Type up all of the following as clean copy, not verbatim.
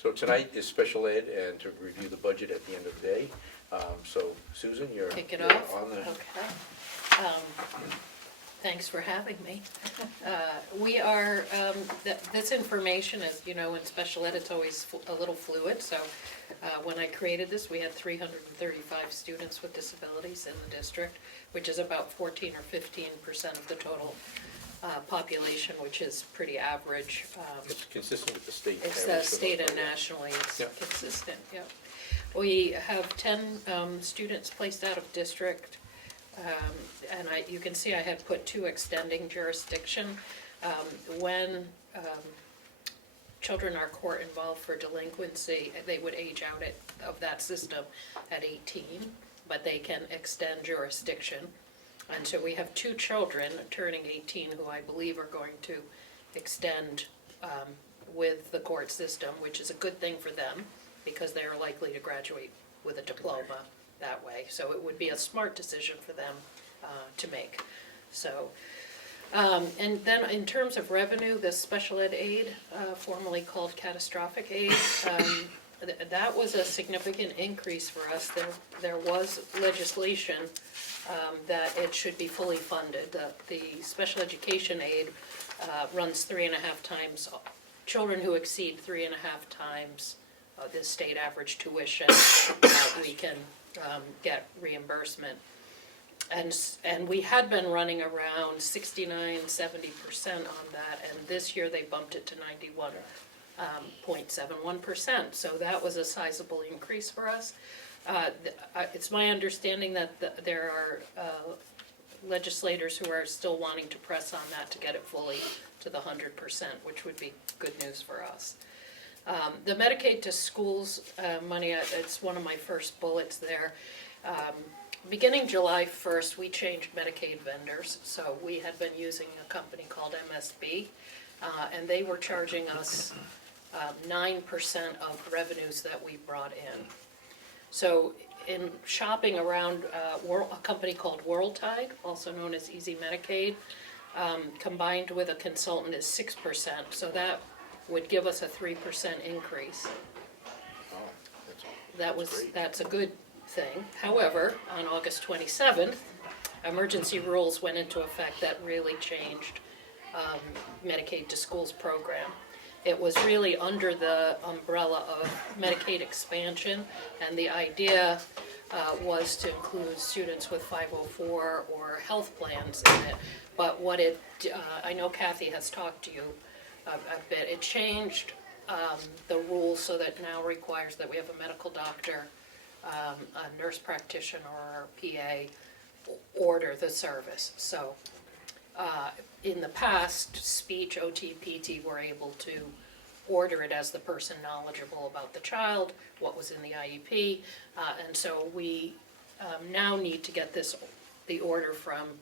So tonight is special ed and to review the budget at the end of the day. So Susan, you're Kick it you're off? on the. Okay. Thanks for having me. We are, this information, as you know, in special ed, it's always a little fluid. So when I created this, we had 335 students with disabilities in the district, which is about 14 or 15% of the total population, which is pretty average. It's consistent with the state. It's average the for state those and programs. nationally, it's Yep. consistent, yeah. We have 10 students placed out of district, and you can see I had put 2 extending jurisdiction. When children are court involved for delinquency, they would age out of that system at 18, but they can extend jurisdiction. And so we have 2 children turning 18 who I believe are going to extend with the court system, which is a good thing for them because they are likely to graduate with a diploma that way. So it would be a smart decision for them to make. So, and then in terms of revenue, the special ed aid, formerly called catastrophic aid, that was a significant increase for us. There was legislation that it should be fully funded. The special education aid runs 3.5 times, children who exceed 3.5 times the state average tuition, we can get reimbursement. And we had been running around 69-70% on that, and this year they bumped it to 91.71%. So that was a sizable increase for us. It's my understanding that there are legislators who are still wanting to press on that to get it fully to the 100%, which would be good news for us. The Medicaid to schools money, it's one of my first bullets there. Beginning July 1st, we changed Medicaid vendors. So we had been using a company called MSB, and they were charging us 9% of revenues that we brought in. So in shopping around a company called Worldtide, also known as Easy Medicaid, combined with a consultant is 6%. So that would give us a 3% increase. Oh, That's a good thing. However, on August 27th, emergency rules went into effect that really changed Medicaid to Schools program. It was really under the umbrella of Medicaid expansion, and the idea was to include students with 504 or health plans in it. But what I know Kathy has talked to you a bit, it changed the rules so that now requires that we have a medical doctor, a nurse practitioner or PA order the service. So in the past, speech, OT, PT were able to order it as the person knowledgeable about the child, what was in the IEP, and so we now need to get the order from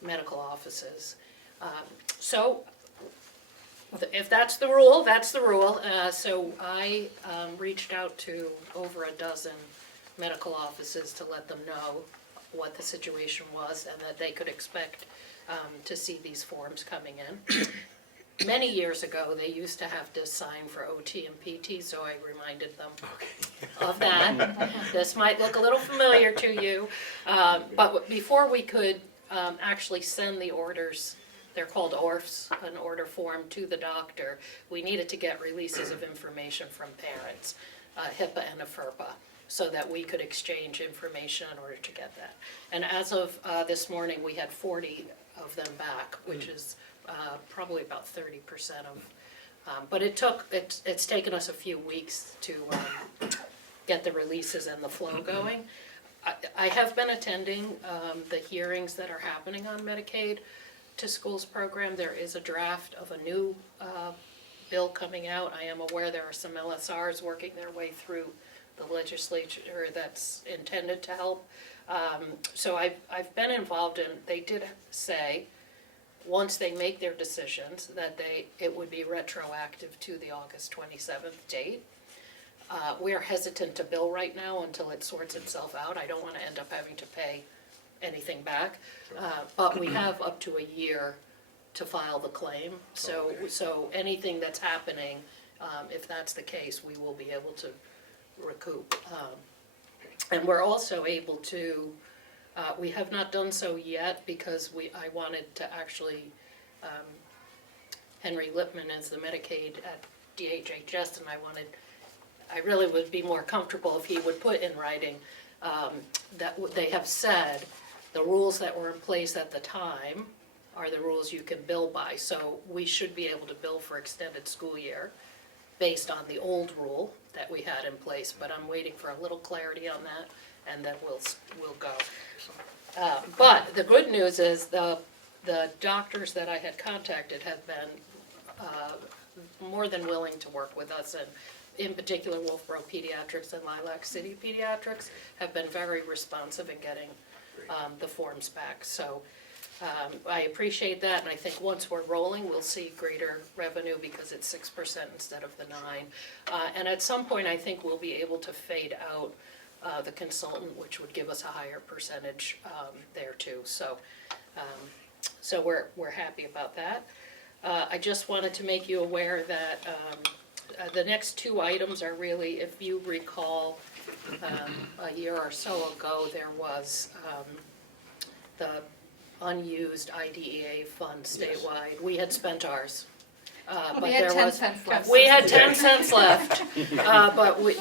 medical offices. So if that's the rule, that's the rule. So I reached out to over a dozen medical offices to let them know what the situation was and that they could expect to see these forms coming in. Many years ago, they used to have to sign for OT and PT, so I reminded them of that. This might look a little familiar to you, but before we could actually send the orders, they're called ORFs, an order form, to the doctor, we needed to get releases of information from parents, HIPAA and a FERPA, so that we could exchange information in order to get that. And as of this morning, we had 40 of them back, which is probably about 30% of, but it's taken us a few weeks to get the releases and the flow going. I have been attending the hearings that are happening on Medicaid to Schools program. There is a draft of a new bill coming out. I am aware there are some LSRs working their way through the legislature that's intended to help. So I've been involved in, they did say, once they make their decisions, that it would be retroactive to the August 27th date. We're hesitant to bill right now until it sorts itself out. I don't want to end up having to pay anything back, but we have up to a year to file the claim. So anything that's happening If that's the case, we will be able to recoup. And we're also able to, we have not done so yet because I wanted to actually, Henry Lipman is the Medicaid at DHHS, and I really would be more comfortable if he would put in writing that they have said the rules that were in place at the time are the rules you can bill by. So we should be able to bill for extended school year based on the old rule that we had in place, but I'm waiting for a little clarity on that, and then we'll go. But the good news is the doctors that I had contacted have been more than willing to work with us, and in particular Wolfboro Pediatrics and Lilac City Pediatrics have been very responsive in getting the forms back. So I appreciate that, and I think once we're rolling, we'll see greater revenue because it's 6% instead of the 9%. And at some point, I think we'll be able to fade out the consultant, which would give us a higher percentage there too. So, so we're happy about that. I just wanted to make you aware that the next two items are really, if you recall, a year or so ago, there was the unused IDEA fund statewide. Yes. We had spent ours. But we had there 10 was, cents left. We had 10 cents left,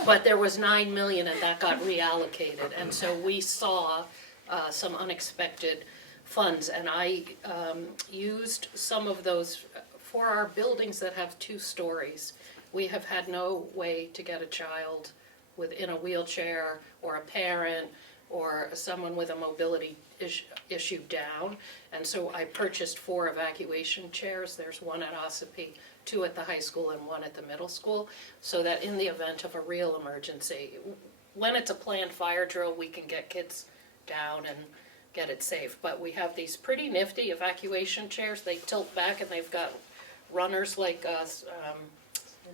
but there was 9 million and that got reallocated. And so we saw some unexpected funds, and I used some of those for our buildings that have 2 stories. We have had no way to get a child in a wheelchair or a parent or someone with a mobility issue down. And so I purchased 4 evacuation chairs. There's 1 at Ossipee, 2 at the high school, and 1 at the middle school, so that in the event of a real emergency, when it's a planned fire drill, we can get kids down and get it safe. But we have these pretty nifty evacuation chairs. They tilt back and they've got runners like us,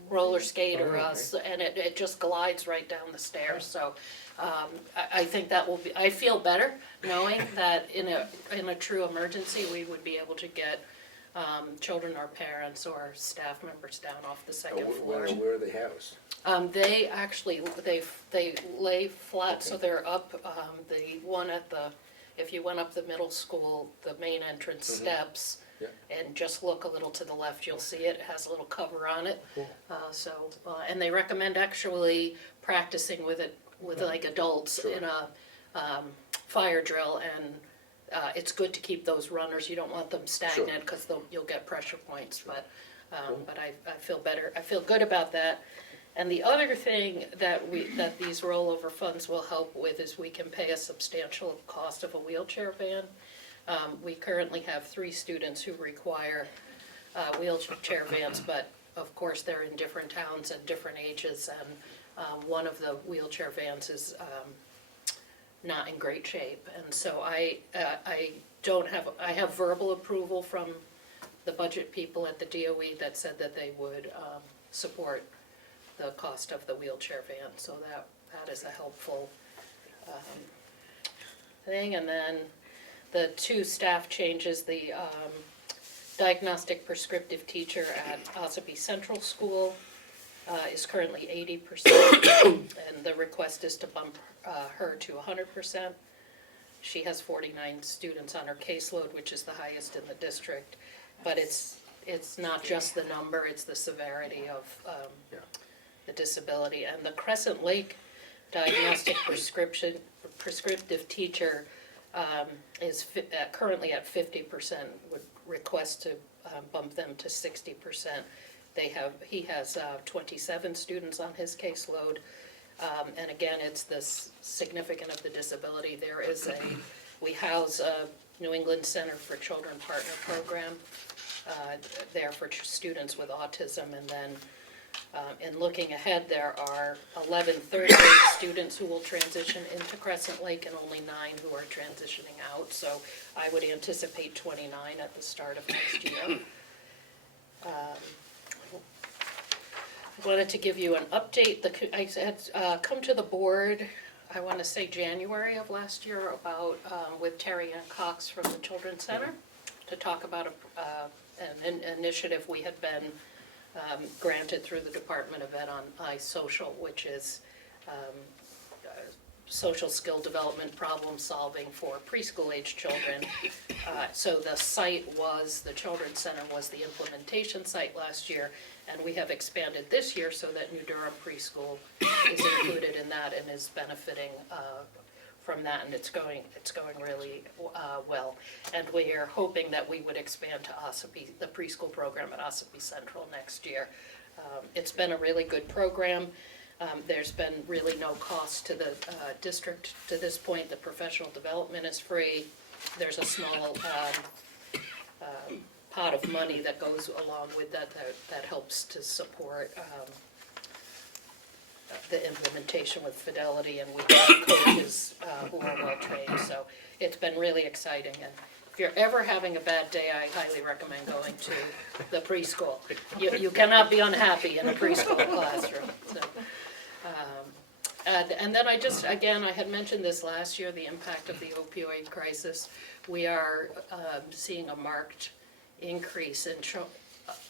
roller skate or us, and it just glides right down the stairs. So I think that will be, I feel better knowing that in a true emergency, we would be able to get children or parents or staff members down off the second floor. Where are they housed? They actually, they lay flat, so they're up, the one at the, if you went up the middle school, the main entrance steps, and just look a little to the left, you'll see it has a little cover on it. Cool. And they recommend actually practicing with it with like adults in a fire drill, and it's good to keep those runners. You don't want them stagnant because you'll get pressure points. But I feel better. I feel good about that. And the other thing that these rollover funds will help with is we can pay a substantial cost of a wheelchair van. We currently have 3 students who require wheelchair vans, but of course they're in different towns and different ages, and one of the wheelchair vans is not in great shape. And so I have verbal approval from the budget people at the DOE that said that they would support the cost of the wheelchair van, so that is a helpful thing. And then the 2 staff changes, the diagnostic prescriptive teacher at Ossipee Central School is currently 80%, and the request is to bump her to 100%. She has 49 students on her caseload, which is the highest in the district, but it's not just the number, it's the severity of the disability. And the Crescent Lake diagnostic prescriptive teacher is currently at 50%, would request to bump them to 60%. He has 27 students on his caseload, and again, it's this significant of the disability. We house a New England Center for Children Partner program there for students with autism, and then in looking ahead, there are 11 third grade students who will transition into Crescent Lake and only 9 who are transitioning out. So I would anticipate 29 at the start of next year. I wanted to give you an update. I had come to the board, I want to say January of last year, about with Terry Ann Cox from the Children's Center to talk about an initiative we had been granted through the Department of Ed on iSocial, which is social skill development problem solving for preschool age children. So the site was, the Children's Center was the implementation site last year, and we have expanded this year so that New Durham Preschool is included in that and is benefiting from that, and it's going really well. And we are hoping that we would expand to Ossipee, the preschool program at Ossipee Central next year. It's been a really good program. There's been really no cost to the district to this point. The professional development is free. There's a small pot of money that goes along with that helps to support the implementation with Fidelity, and we have coaches who are well trained. So it's been really exciting. And if you're ever having a bad day, I highly recommend going to the preschool. You cannot be unhappy in a preschool classroom. So. And then I had mentioned this last year, the impact of the opioid crisis. We are seeing a marked increase in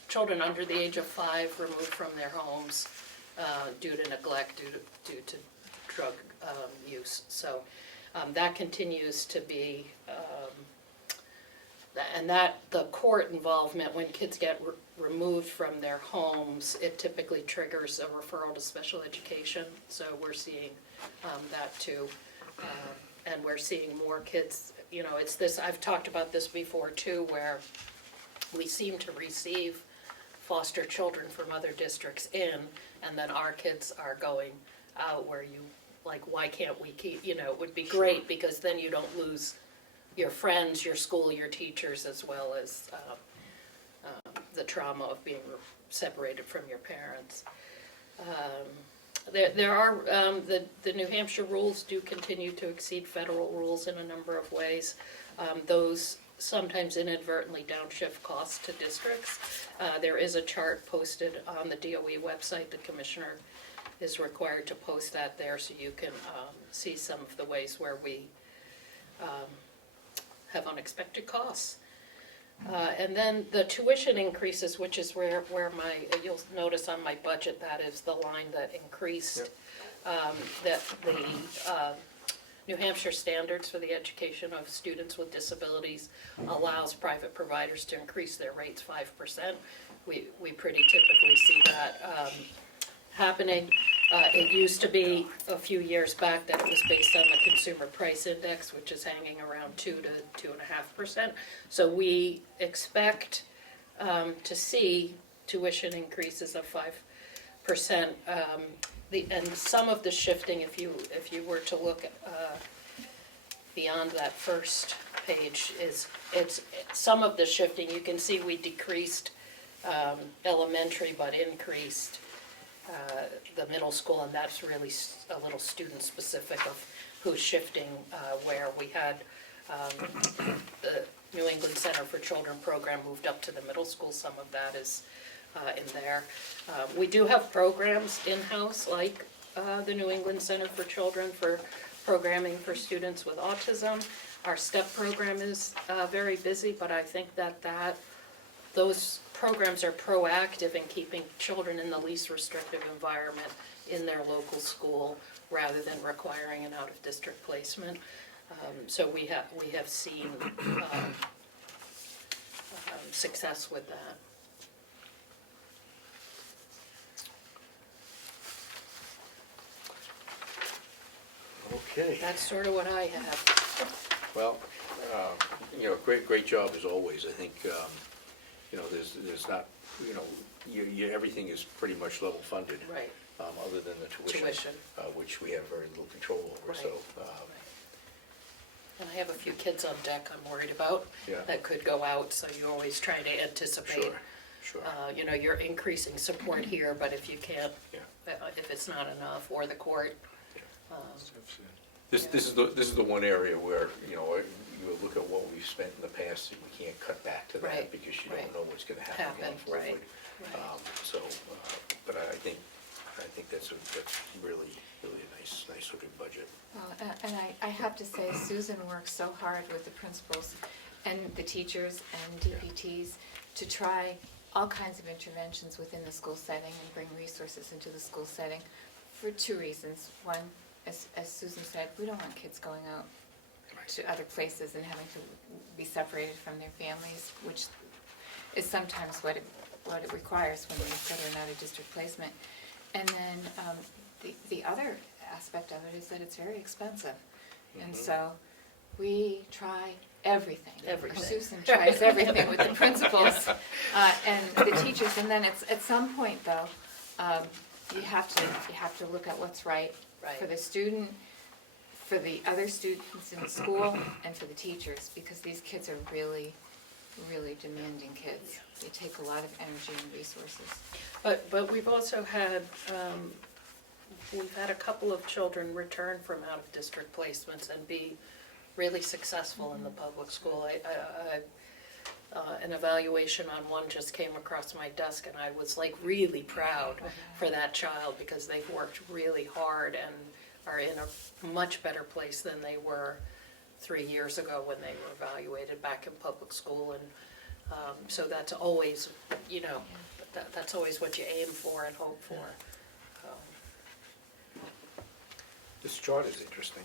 children under the age of 5 removed from their homes due to neglect, due to drug use. So that continues to be, and that the court involvement when kids get removed from their homes, it typically triggers a referral to special education. So we're seeing that too, and we're seeing more kids. You know, it's this. I've talked about this before too, where we seem to receive foster children from other districts in, and then our kids are going out where you, like, why can't we keep, you know, it would be great because then you don't lose your friends, your school, your teachers, as well as the trauma of being separated from your parents. There are, the New Hampshire rules do continue to exceed federal rules in a number of ways. Those sometimes inadvertently downshift costs to districts. There is a chart posted on the DOE website. The commissioner is required to post that there so you can see some of the ways where we have unexpected costs. And then the tuition increases, which is where you'll notice on my budget, that is the line that increased. Yep. That the New Hampshire standards for the education of students with disabilities allows private providers to increase their rates 5%. We pretty typically see that happening. It used to be a few years back that it was based on the Consumer Price Index, which is hanging around 2 to 2.5%. So we expect to see tuition increases of 5%. And some of the shifting, if you were to look at, beyond that first page, it's some of the shifting. You can see we decreased elementary but increased the middle school, and that's really a little student specific of who's shifting where. We had the New England Center for Children program moved up to the middle school. Some of that is in there. We do have programs in-house like the New England Center for Children for programming for students with autism. Our STEP program is very busy, but I think that those programs are proactive in keeping children in the least restrictive environment in their local school rather than requiring an out-of-district placement. So we have seen success with that. Okay. That's sort of what I have. Well, you know, great job as always. I think, you know, there's not, you know, everything is pretty much level funded. Right. Other than the tuition. Which we have very little control over. Right. So. And I have a few kids on deck I'm worried about that could go out, so you always try to anticipate. Sure. You know, you're increasing support here, but if you can't, if it's not enough, or the court. This is the one area where, you know, you look at what we've spent in the past and you can't cut back to that because you don't know what's going to happen going forward. Right. So, but I think that's really a nice looking budget. Well, and I have to say, Susan works so hard with the principals and the teachers and DPTs to try all kinds of interventions within the school setting and bring resources into the school setting for two reasons. One, as Susan said, we don't want kids going out to other places and having to be separated from their families, which is sometimes what it requires when we consider an out-of-district placement. And then the other aspect of it is that it's very expensive. And so we try everything. Or Susan tries everything with the principals and the teachers. And then it's, at some point, though, you have to look at what's right for the student, for the other students in school, and for the teachers, because these kids are really, really demanding kids. They take a lot of energy and resources. But we've also had, we've had a couple of children return from out-of-district placements and be really successful in the public school. An evaluation on one just came across my desk, and I was like really proud for that child, because they've worked really hard and are in a much better place than they were 3 years ago when they were evaluated back in public school. And so that's always, you know, that's always what you aim for and hope for. This chart is interesting.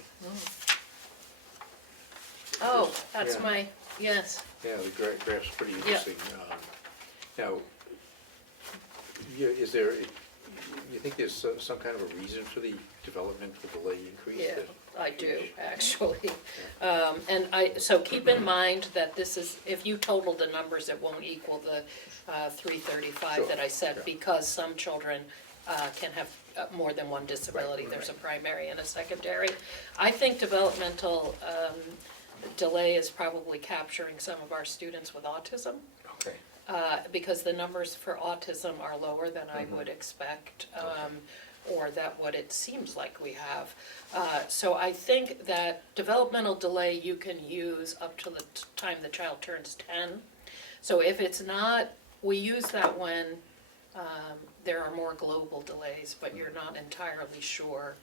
Oh, that's Yeah. my, yes. Yeah, the graph's pretty interesting. Now, is there, you think there's some kind of a reason for the developmental delay increase? Yeah, that- I do, actually. And so keep in mind that this is, if you total the numbers, it won't equal the 335 Sure, that I said, yeah. because some children can have more than one disability. Right, There's a right. primary and a secondary. I think developmental delay is probably capturing some of our students with autism. Okay, Because the numbers for autism are lower than I would expect, or that what it seems like we have. So I think that developmental delay you can use up to the time the child turns 10. So if it's not, we use that when there are more global delays, but you're not entirely sure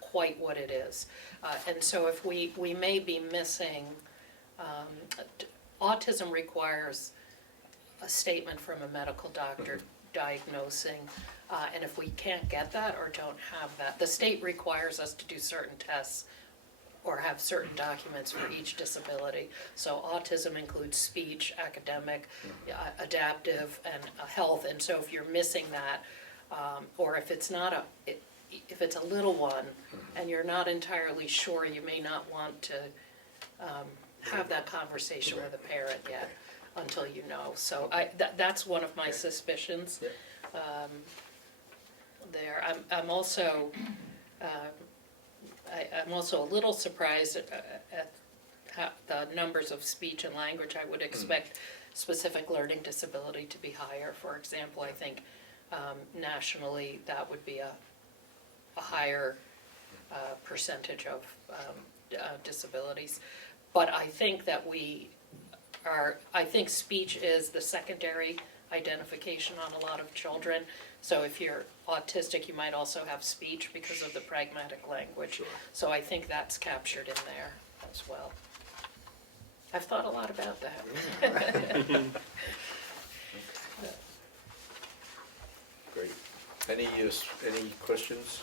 quite what it is. And so if we may be missing, autism requires a statement from a medical doctor diagnosing, and if we can't get that or don't have that, the state requires us to do certain tests or have certain documents for each disability. So autism includes speech, academic, adaptive, and health, and so if you're missing that, or if it's not if it's a little one and you're not entirely sure, you may not want to have that conversation with a parent yet until you know. So that's one of my suspicions there. I'm also I'm also a little surprised at how the numbers of speech and language. I would expect specific learning disability to be higher. For example, I think nationally that would be a higher percentage of disabilities. But I think that I think speech is the secondary identification on a lot of children. So if you're autistic, you might also have speech because of the pragmatic language. Sure. So I think that's captured in there as well. I've thought a lot about that. great. Any questions?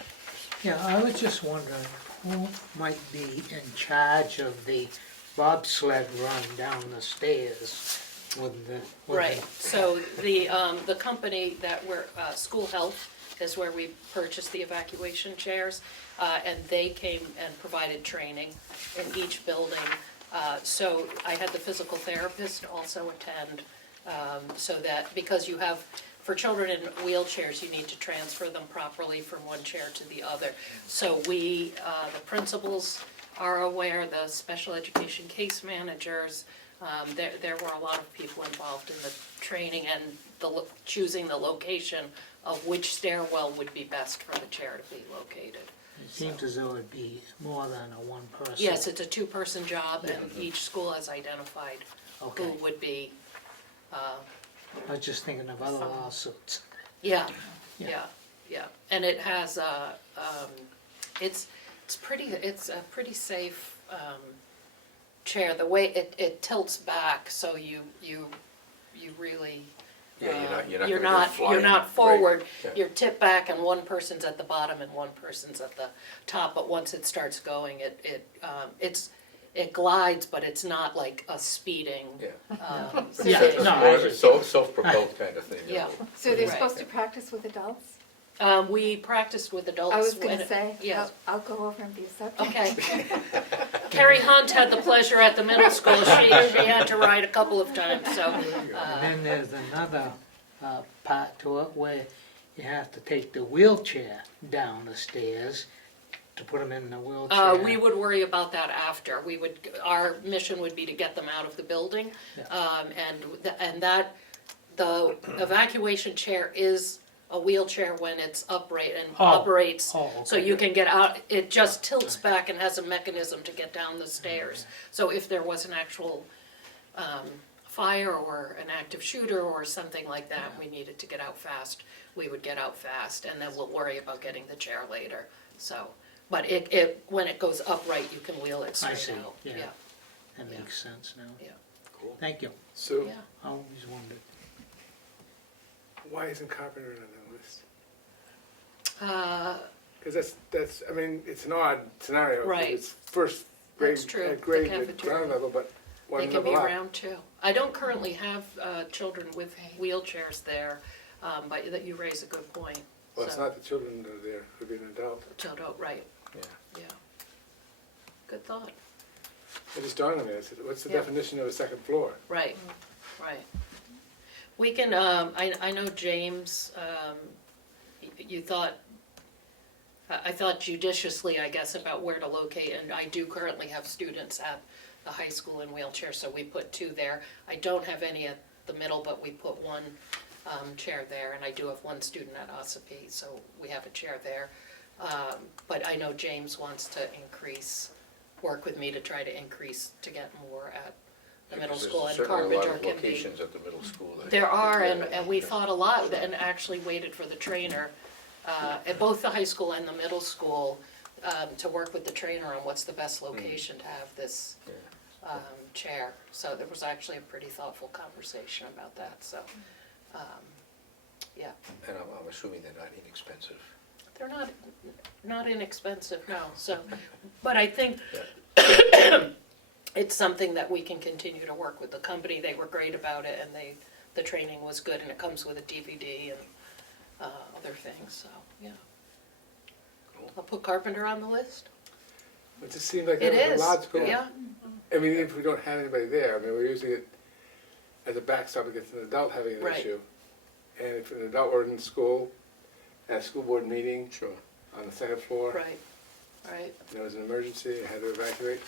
Yeah, I was just wondering who might be in charge of the bobsled run down the stairs with the... Right, so the company that we're, School Health is where we purchased the evacuation chairs, and they came and provided training in each building. So I had the physical therapist also attend, so that, because you have, for children in wheelchairs, you need to transfer them properly from one chair to the other. So we, the principals are aware, the special education case managers, there were a lot of people involved in the training and choosing the location of which stairwell would be best for the chair to be located. It seems as though it'd be more than a one person. Yes, it's a two-person job, and each school has identified who Okay. would be, I was just thinking of other lawsuits. yeah, Yeah. yeah. And it has, it's a pretty safe chair. The way it tilts back, so you you really, Yeah, you're not you're gonna go not flying, forward. right, yeah. You're tipped back and one person's at the bottom and one person's at the top, but once it starts going, it glides, but it's not like a speeding. Yeah. So Yeah, they're- no, It's more self-propelled kind of thing. you Yeah. know. So they're Right. supposed to practice with adults? We practiced with adults. I was gonna when- say, Yes. I'll go over and be a subject. Okay. Carrie Hunt had the pleasure at the middle school. She had to ride a couple of times, so. And then there's another part to it where you have to take the wheelchair down the stairs to put them in the wheelchair. We would worry about that after. Our mission would be to get them out of the building. Yeah. And that, the evacuation chair is a wheelchair when it's upright and Oh. operates. Oh, So okay. you can get out, it just tilts back and has a mechanism to get down the stairs. So if there was an actual fire or an active shooter or something like that, we needed to get out fast, we would get out fast, and then we'll worry about getting the chair later. So, but when it goes upright, you can wheel it I straight see, out. yeah. Yeah, That Yeah. makes sense now. yeah, Cool. Thank you. So yeah. I always wondered. why isn't Carpenter on that list? Uh, Because that's, I mean, it's an odd scenario. 'cause Right. It's first grade, That's true, at the grade at cafeteria. ground level, but They one can level be up. around too. I don't currently have children with wheelchairs there, but that you raise a good point. Well, it's So, not the children that are there, it could be an adult. right, Yeah. yeah. Good thought, It just dawned on me, I said, what's the Yeah. definition of a second floor? right, right. We can, I know James, you thought, I thought judiciously, I guess, about where to locate, and I do currently have students at the high school in wheelchairs, so we put 2 there. I don't have any at the middle, but we put 1 chair there, and I do have 1 student at Ossipee, so we have a chair there. But I know James wants to work with me to try to increase, to get more at the middle Because school, and there's certainly a lot Carpenter of can be. locations at the middle school. that- There are, Yeah. and we thought a lot, and actually waited for the trainer, at both the high school and the middle school, to work with the trainer on what's the best location to have this Yeah. chair. So there was actually a pretty thoughtful conversation about that, so, yeah. And I'm assuming they're not inexpensive. They're not inexpensive, no, so, but I think it's something that we can continue to work with the company. They were great about it, and the training was good, and it comes with a DVD and other things, so, yeah. Cool. I'll put Carpenter on the list. It just seemed like It that was is, a logical. yeah, I mean, if we don't have anybody there, I mean, we're using it as a backstop against an adult having an Right. issue. And if an adult were in school, at a school board meeting Sure. on the second floor, right, right, and there was an emergency, I had to evacuate.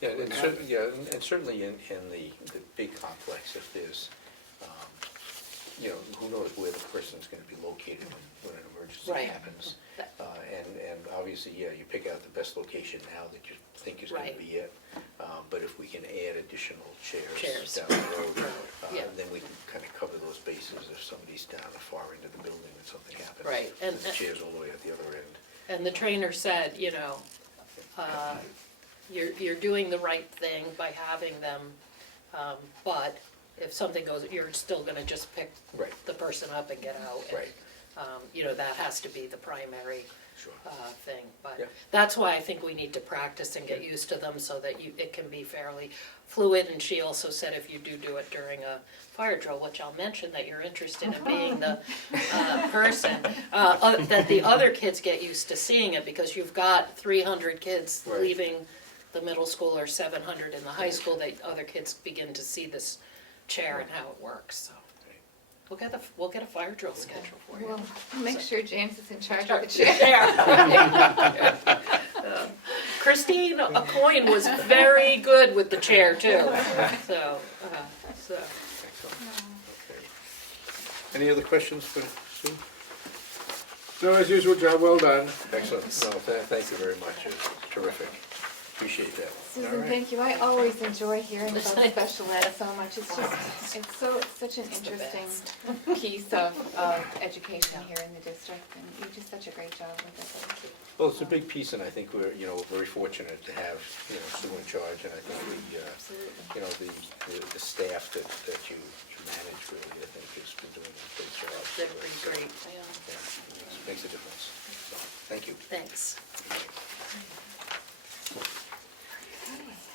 Yeah, and Wouldn't certainly, yeah, and certainly in the big complex, if there's, who knows where the person's gonna be located when an emergency Right. happens. And obviously, yeah, you pick out the best location now that you think is gonna Right. be it. But if we can add additional chairs Chairs. down the road, Yeah. then we can kind of cover those bases if somebody's down the far end of the building and something happens. Right, and- The chair's all the way at the other end. and the trainer said, you're doing the right thing by having them, but if something goes, you're still gonna just pick Right. the person up and get out. and, Right. That has to be the primary Sure. thing, but Yeah. that's why I think we need to practice and get used to them so that it can be fairly fluid, and she also said if you do it during a fire drill, which I'll mention that you're interested in being the person, that the other kids get used to seeing it, because you've got 300 kids Right. leaving the middle school or 700 in the high school, that other kids begin to see this chair and how it works, so. We'll get a fire drill schedule for you. Well, make sure James is in charge of the Chair. chair. Christine Coyne was very good with the chair too, so. Excellent. Okay. Any other questions for Sue? So as usual, job well done. Excellent. No, thank you very much. It's terrific. Appreciate that. Susan, All right. thank you. I always enjoy hearing about special ed so much. It's such an interesting piece of education here in the district, and you do such a great job with it. Well, it's a big piece, and I think we're, very fortunate to have, Sue in charge, and I think Absolutely. the staff that you manage really, I think, has been doing a great job. They've been great, yeah. Yeah, it makes a difference. So, thank you. Thanks.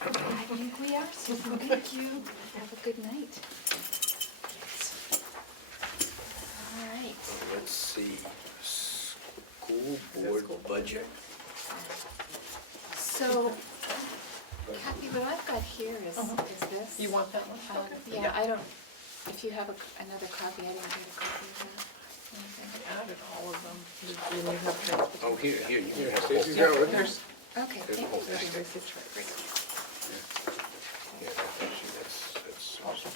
I think we are, Susan. Thank you. Have a good night. All right. Let's see, school board budget. So, Kathy, what I've got here is this. You want that one? Yeah, I don't, if you have another copy, I didn't get a copy of that. Anything? Added all of them. Did you have to- Oh, here, you can have Stacy's both. got one. There's, Okay, There's thank a whole you. thing. there's this right here. Yeah, actually, that's awesome.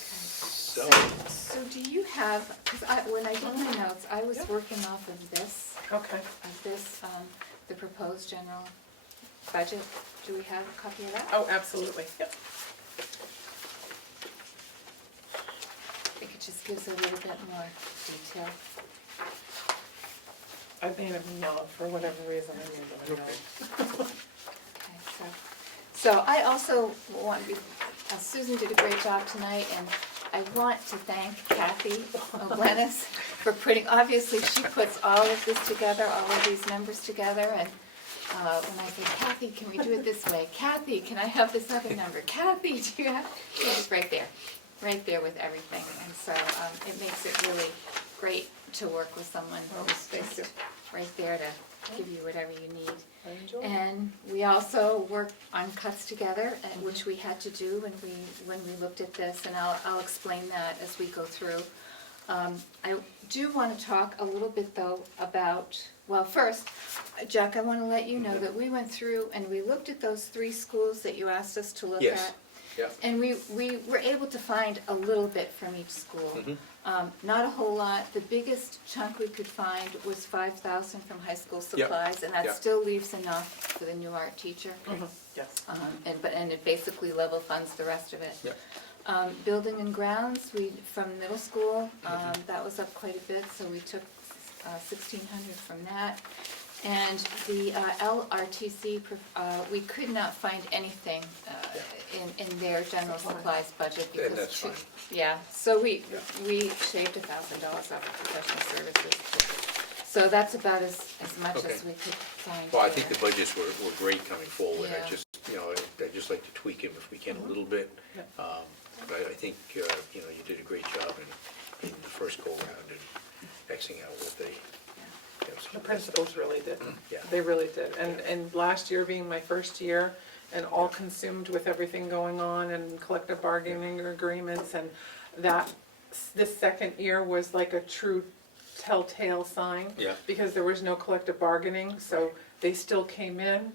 So, So do you have, because when I did my notes, I was working off of this, Okay. the proposed general budget. Do we have a copy of that? Oh, absolutely, yep. I think it just gives a little bit more detail. I made them yellow for whatever reason, I made them yellow. Okay, so I also want, Susan did a great job tonight, and I want to thank Kathy O'Glennis for putting, obviously, she puts all of this together, all of these numbers together, and when I say, Kathy, can we do it this way? Kathy, can I have this other number? Kathy, do you have, she's right there with everything, and so it makes it really great to work with someone who's Thank you. just right there to give you whatever you need. I enjoyed it. And we also worked on cuts together, which we had to do when we looked at this, and I'll explain that as we go through. I do want to talk a little bit though about, well, first, Jack, I want to let you know that we went through and we looked at those 3 schools that you asked us to look Yes. at. yeah, And we were able to find a little bit from each school. Not a whole lot. The biggest chunk we could find was 5,000 from high school supplies, and that Yeah. still leaves enough for the new art teacher. Yes. And it basically level funds the rest of it. yeah. Building and grounds, from middle school, that was up quite a bit, so we took 1,600 from that. And the LRTC, we could not find anything in their general supplies budget because. And that's fine. Yeah, so we shaved $1,000 off of professional services. So that's about as much Okay. as we could find. Well, I think there. the budgets were great coming forward. Yeah. I just, I'd just like to tweak them if we can a little bit. Yeah. But I think, you did a great job in the first go-around and Xing out what they. The principals really did. Yeah. They really did. And last year being my first year, and all consumed with everything going on and collective bargaining agreements, and this second year was like a true telltale sign. Yeah. Because there was no collective bargaining, so they still came in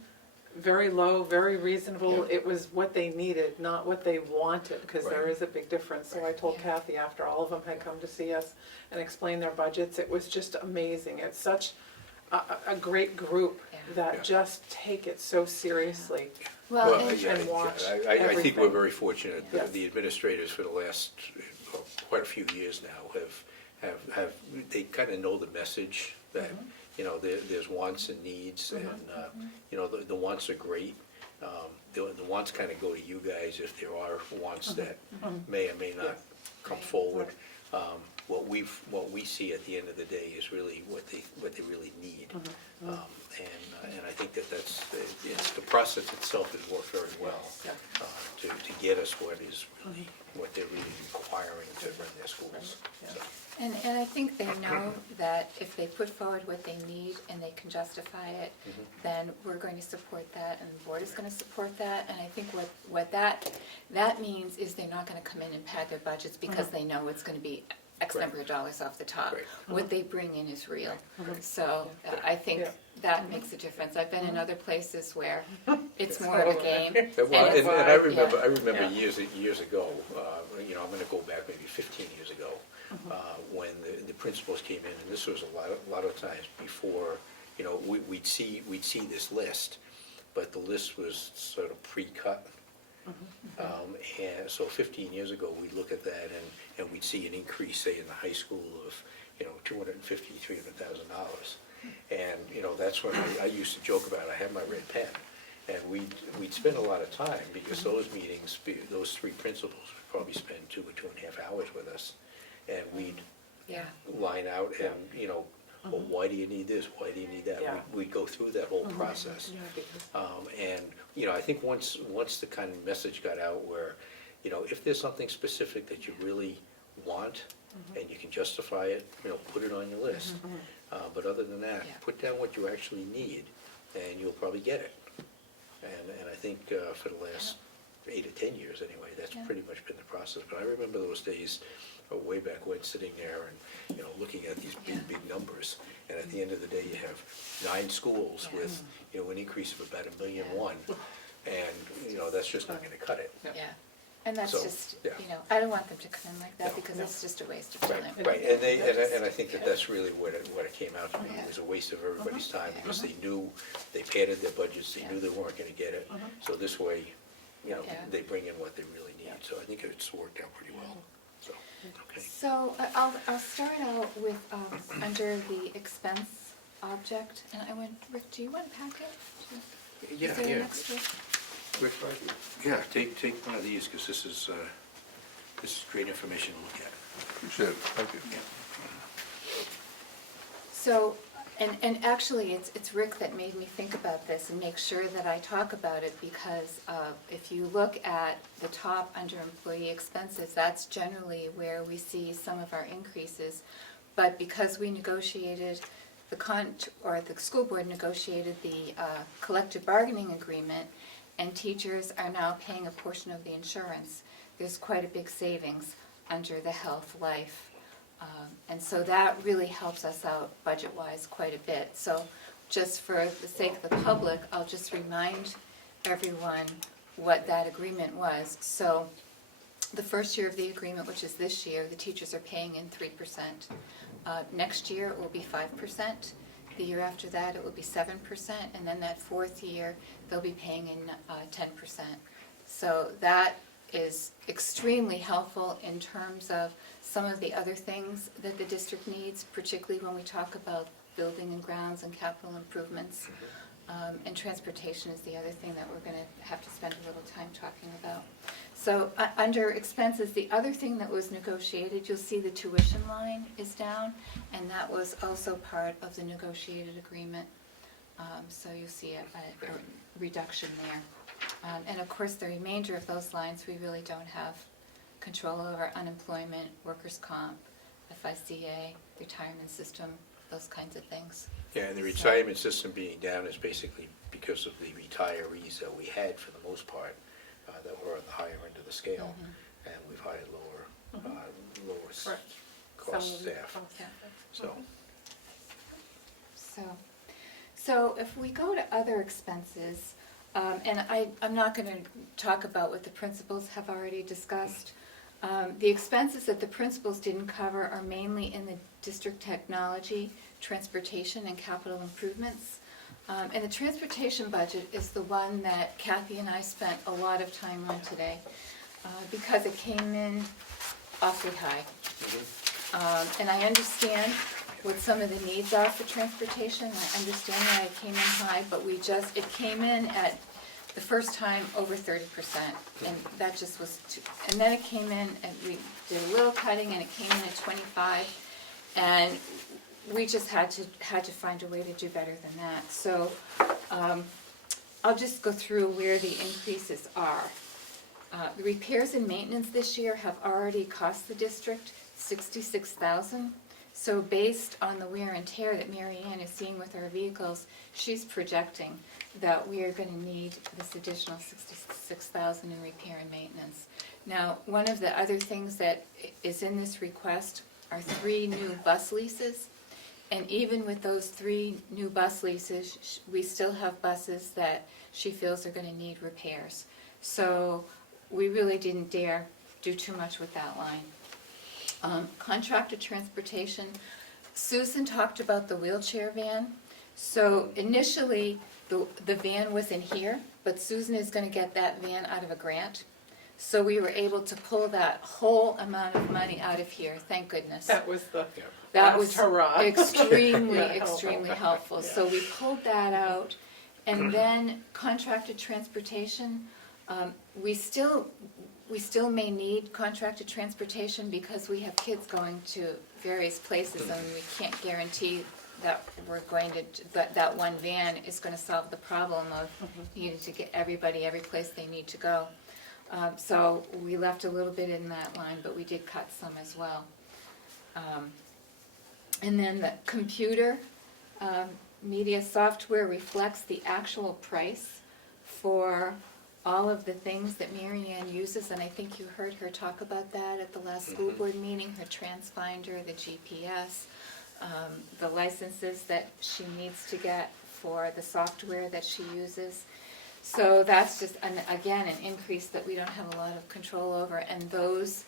very low, very reasonable. Yeah. It was what they needed, not what they wanted, because there Right. is a big difference. So I told Yeah. Kathy after all of them had come to see us and explain their budgets, it was just amazing. It's such a great group Yeah. that Yeah. just take it so seriously. Well, Well, and- yeah, and watch I think we're everything. very fortunate. Yes. The administrators for the last, quite a few years now have, they kind of know the message that, there's wants and needs, and, the wants are great. The wants kind of go to you guys if there are wants that may or may not come forward. What we see at the end of the day is really what they really need. And I think that's, the process itself has worked very well to get us what they're really requiring to run their schools. So, And I think they know that if they put forward what they need and they can justify it, then we're going to support that and the board is going to support that. And I think what that means is they're not going to come in and pad their budgets because they know it's going to be X number of dollars off the top. Right. What they bring in is real. So I think that makes a difference. I've been in other places where it's more of a game. Well, it's- and I remember, Yeah. years ago, I'm gonna go back maybe 15 years ago, when the principals came in, and this was a lot of times before, you know, we'd see this list, but the list was sort of pre-cut. And so 15 years ago, we'd look at that and we'd see an increase, say, in the high school of, you know, $250,000, $300,000. And, you know, that's when I used to joke about, I had my red pen. And we'd spend a lot of time, because those meetings, those three principals would probably spend 2 or 2.5 hours with us. And we'd Yeah. line out and, you know, well, why do you need this, why do you need that? Yeah. We'd go through that whole process. And, you know, I think once the kind of message got out where, you know, if there's something specific that you really want and you can justify it, you know, put it on your list. But other than that, Yeah. put down what you actually need and you'll probably get it. And I think for the last 8 or 10 years anyway, that's Yeah. pretty much been the process. But I remember those days way back when, sitting there and, you know, looking at these big numbers. And at the end of the day, you have 9 schools with, you know, an increase of about $1.1 million. And, you know, that's just not gonna cut it. Yeah, and that's So, just, yeah. you know, I don't want them to come in like that No, because no. it's just a waste of Right, time. right, and I think that's really what it came out to be. It was a waste of everybody's time, because they knew, they padded their budgets, they knew they weren't gonna get it. So this way, you know, Yeah. they bring in what they really need. So I think it's worked out pretty well, so, okay. So I'll start out with, under the expense object, and I went, Rick, do you want a packet? Yeah, Is there yeah. an extra? Rick, yeah, take one of these, because this is great information to look at. Appreciate it, thank you. So, and actually, it's Rick that made me think about this and make sure that I talk about it, because if you look at the top under employee expenses, that's generally where we see some of our increases. But because we negotiated the school board negotiated the collective bargaining agreement, and teachers are now paying a portion of the insurance, there's quite a big savings under the health, life. And so that really helps us out budget-wise quite a bit. So just for the sake of the public, I'll just remind everyone what that agreement was. So the first year of the agreement, which is this year, the teachers are paying in 3%. Next year, it will be 5%. The year after that, it will be 7%. And then that fourth year, they'll be paying in 10%. So that is extremely helpful in terms of some of the other things that the district needs, particularly when we talk about building and grounds and capital improvements. And transportation is the other thing that we're going to have to spend a little time talking about. So under expenses, the other thing that was negotiated, you'll see the tuition line is down, and that was also part of the negotiated agreement. So you'll see a reduction there. And of course, the remainder of those lines, we really don't have control over: unemployment, workers' comp, FICA, retirement system, those kinds of things. Yeah, and the retirement system being down is basically because of the retirees that we had, for the most part, that were on the higher end of the scale. And we've hired lower Correct. cost Some of the staff, costs. Yeah. so. So if we go to other expenses, and I'm not going to talk about what the principals have already discussed. The expenses that the principals didn't cover are mainly in the district technology, transportation, and capital improvements. And the transportation budget is the one that Kathy and I spent a lot of time on today, because it came in awfully high. And I understand what some of the needs are for transportation. I understand why it came in high, but it came in at the first time over 30%, and that just was too. And then it came in, and we did a little cutting, and it came in at 25, and we just had to find a way to do better than that. So I'll just go through where the increases are. The repairs and maintenance this year have already cost the district $66,000. So based on the wear and tear that Mary Ann is seeing with our vehicles, she's projecting that we are going to need this additional $66,000 in repair and maintenance. Now, one of the other things that is in this request are 3 new bus leases. And even with those 3 new bus leases, we still have buses that she feels are going to need repairs. So we really didn't dare do too much with that line. Contracted transportation, Susan talked about the wheelchair van. So initially, the van was in here, but Susan is gonna get that van out of a grant. So we were able to pull that whole amount of money out of here, thank goodness. That was the That last was hurrah. extremely, Yeah. extremely helpful. So we pulled that out, and then contracted transportation. We still may need contracted transportation because we have kids going to various places, and we can't guarantee that we're going to, that one van is gonna solve the problem of needing to get everybody every place they need to go. So we left a little bit in that line, but we did cut some as well. And then the computer media software reflects the actual price for all of the things that Mary Ann uses, and I think you heard her talk about that at the last school board meeting, her TransFinder, the GPS, the licenses that she needs to get for the software that she uses. So that's just, again, an increase that we don't have a lot of control over, and those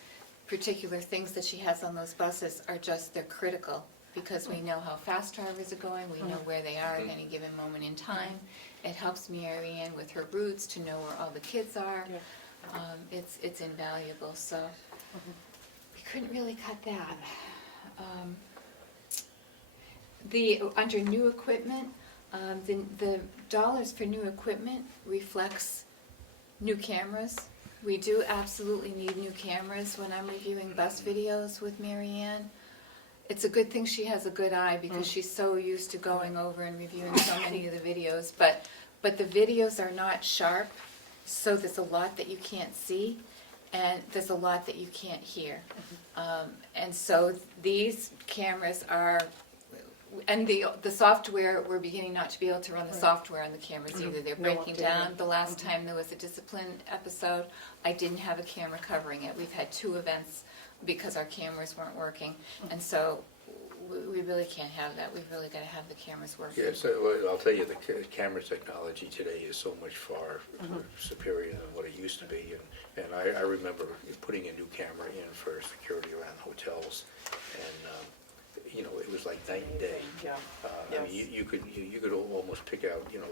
particular things that she has on those buses are just, they're critical, because we know how fast drivers are going, we know where they are at any given moment in time. It helps Mary Ann with her routes to know where all the kids are. It's invaluable, so we couldn't really cut that. Under new equipment, the dollars for new equipment reflects new cameras. We do absolutely need new cameras when I'm reviewing bus videos with Mary Ann. It's a good thing she has a good eye because she's so used to going over and reviewing so many of the videos, but the videos are not sharp, so there's a lot that you can't see, and there's a lot that you can't hear. And so these cameras are, and the software, we're beginning not to be able to run the software on the cameras either. They're No breaking updating. down. The last time there was a discipline episode, I didn't have a camera covering it. We've had 2 events because our cameras weren't working, and so we really can't have that. We've really got to have the cameras working. Yeah, so well, I'll tell you, the camera technology today is so much far superior than what it used to be. And I remember putting a new camera in for security around hotels, and you know, it was like night and day. Yeah. I mean, Yes. you could almost pick out, you know,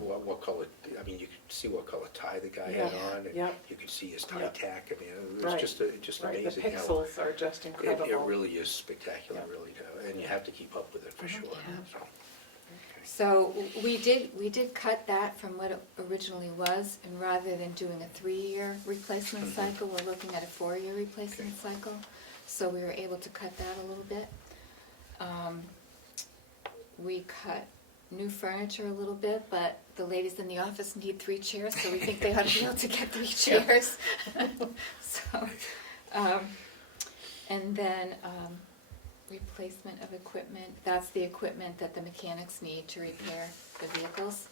what color. I mean, you could see what color tie the guy had Yeah. on, and Yeah. you could see his tie Yeah. tack. I mean, it was Right. just Right, the amazing how. pixels are just incredible. It really is spectacular, Yeah. really, and you have to keep up with it for sure. Yeah. So, So we did cut that from what it originally was, and rather than doing a 3-year replacement cycle, we're looking at a 4-year replacement cycle. So we were able to cut that a little bit. We cut new furniture a little bit, but the ladies in the office need 3 chairs, so we think they ought to be able to get 3 chairs. So, and then replacement of equipment, that's the equipment that the mechanics need to repair the vehicles.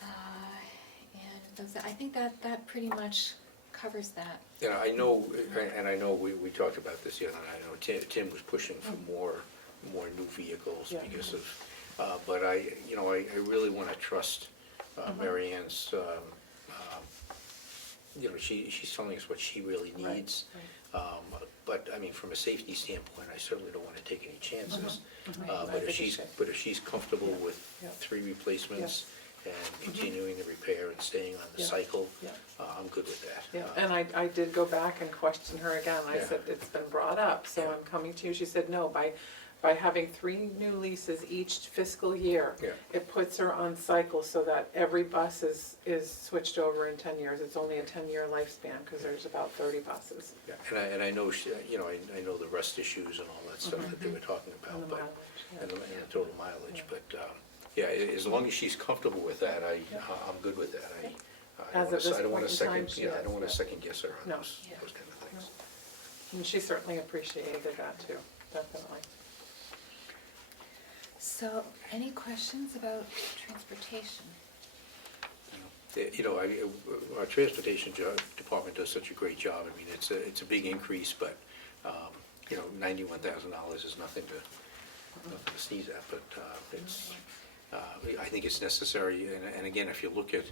And those, I think that pretty much covers that. you know, I know we talked about this the other night. I know Tim was pushing for more new vehicles Yeah. because of, but I really want to trust Mary Ann's, you know, she's telling us what she really Right, needs. But, I mean, from a safety standpoint, I certainly don't want to take any chances. Right. I But think if she's comfortable with Yeah. 3 replacements and continuing the repair and staying on the Yeah. cycle, Yeah. I'm good with that. Yeah, and I did go back and question her again. I Yeah. said, it's been brought up, so I'm coming to you. She said, no, by having 3 new leases each fiscal year, Yeah. it puts her on cycle so that every bus is switched over in 10 years. It's only a 10-year lifespan, because there's about 30 buses. Yeah, and I know, I know the rust issues and all that stuff that they were talking And the about, but, mileage, yeah. and the total mileage, but, yeah, as long as she's comfortable with that, I'm good with that. As of this I don't want point to in time, second, she I is, don't want to yeah. second guess her on No. those kind of things. And she certainly appreciated that too, definitely. So, any questions about transportation? You know, our transportation department does such a great job. I mean, it's a big increase, but, you know, $91,000 is nothing to sneeze at, but it's, I think it's necessary. And again, if you look at,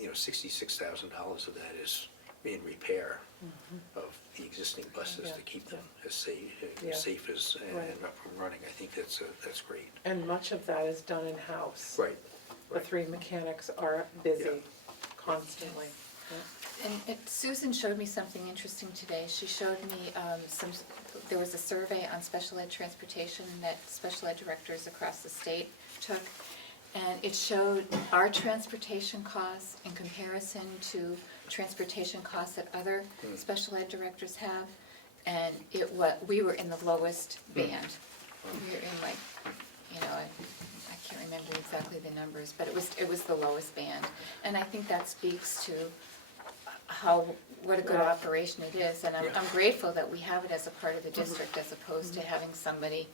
you know, $66,000 of that is in repair of the existing buses to keep them as Yeah. safe as, Right. and up and running. I think that's great. And much of that is done in-house. Right. The three mechanics are busy constantly. And Susan showed me something interesting today. She showed me there was a survey on special ed transportation that special ed directors across the state took. And it showed our transportation costs in comparison to transportation costs that other special ed directors have. And we were in the lowest band. We were in like, I can't remember exactly the numbers, but it was the lowest band. And I think that speaks to what a good operation it is. And I'm grateful that we have it as a part of the district as opposed to having somebody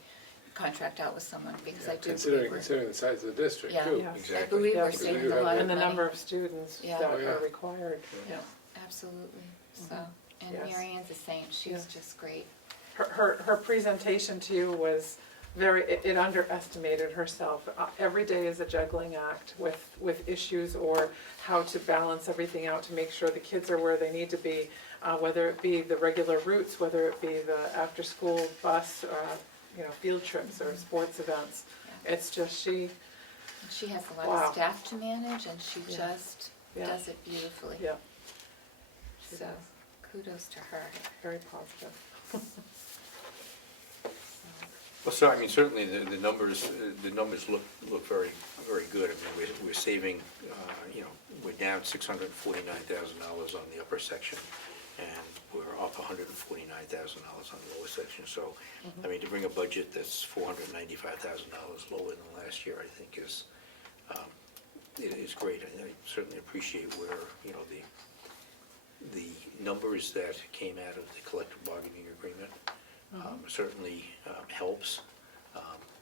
contract out with someone, because I do believe Considering the size of the district Yeah. too. Yeah. I Exactly. believe Yeah, we're because saving you a have lot of And the money. number of students Yeah. that Oh, yeah. are required. Yeah, absolutely. So, and Yes. Mary Ann's a saint. She's Yeah. just great. Her presentation to you was it underestimated herself. Every day is a juggling act with issues or how to balance everything out to make sure the kids are where they need to be, whether it be the regular routes, whether it be the after-school bus, field trips or sports events. Yeah. It's just And she has a lot Wow. of staff to manage, and she Yeah. just Yeah. does it beautifully. Yeah. She So, does. kudos to her. Very positive. Well, so, I mean, certainly the numbers look very, very good. I mean, we're saving, we're down $649,000 on the upper section, and we're up $149,000 on the lower section. So, I mean, to bring a budget that's $495,000 lower than last year, I think is great. I certainly appreciate where, the numbers that came out of the collective bargaining agreement certainly helps.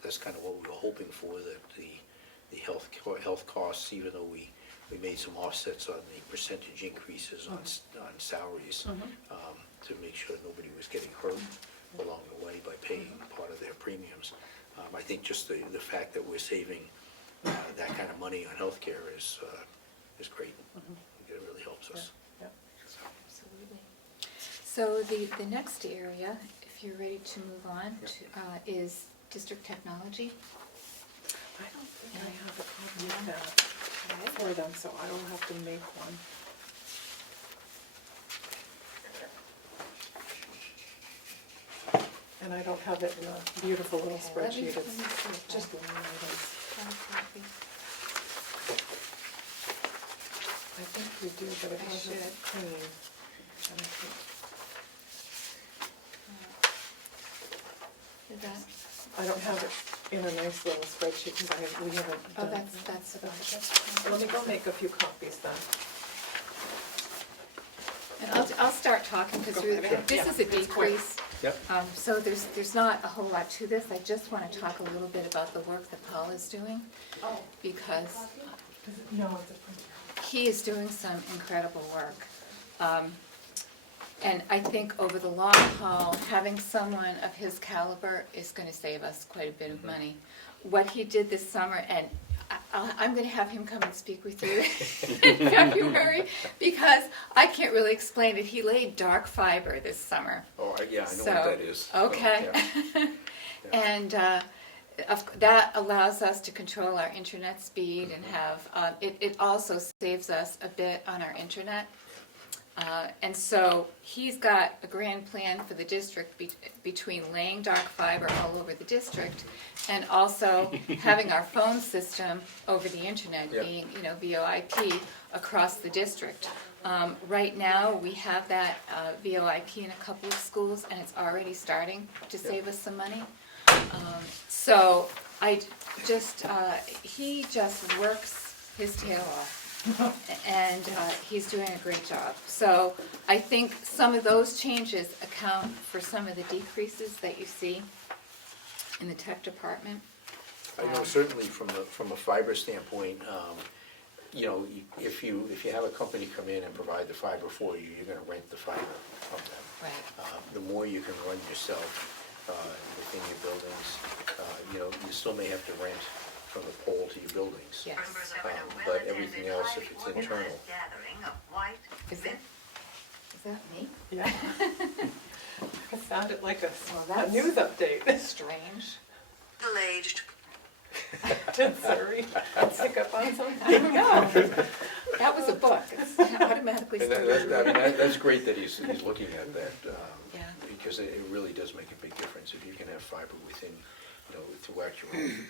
That's kind of what we were hoping for, that the health costs, even though we made some offsets on the percentage increases on salaries, to make sure nobody was getting hurt along the way by paying part of their premiums. I think just the fact that we're saving that kind of money on healthcare is great. It really helps us. Yeah. Absolutely. So the next area, if you're ready to move on, is district technology. I don't think I have a copy of that for them, so I will have to make one. And I don't have it in a beautiful little Okay, let me- spreadsheet, let me see it's if I- just line items. I think we do, but it I wasn't should. clean. Is that, I don't have it in a nice little spreadsheet because we haven't oh, done. that's So let me go make a few copies then. And I'll start talking, because Go ahead. this Yeah, is a it's quick. decrease. Yep. So there's not a whole lot to this. I just want to talk a little bit about the work that Paul is doing, because No, it's a printer. he is doing some incredible work. And I think over the long haul, having someone of his caliber is going to save us quite a bit of money. What he did this summer, and I'm going to have him come and speak with you in February, because I can't really explain it. He laid dark fiber this summer. Oh, yeah, I know So, what that is. okay. Yeah. And that allows us to control our internet speed and have, it also saves us a bit on our internet. And so he's got a grand plan for the district between laying dark fiber all over the district and also having our phone system over the internet Yeah. being, VoIP across the district. Right now, we have that VoIP in a couple of schools, and it's already starting to save us some money. So he just works his tail off. And he's doing a great job. So I think some of those changes account for some of the decreases that you see in the tech department. I know certainly from a fiber standpoint, if you have a company come in and provide the fiber for you, you're gonna rent the fiber from them. Right. The more you can run yourself within your buildings, you still may have to rent from the pole to your buildings. Yes. But everything else, if it's internal. Is it? Is that me? Yeah. It sounded like Well, a that's- news update. Strange. Middle-aged. Did Surrey pick up on something? I don't know. That was a book. It's automatically And started. that's great that he's looking at that, Yeah. because it really does make a big difference. If you can have fiber within, throughout your own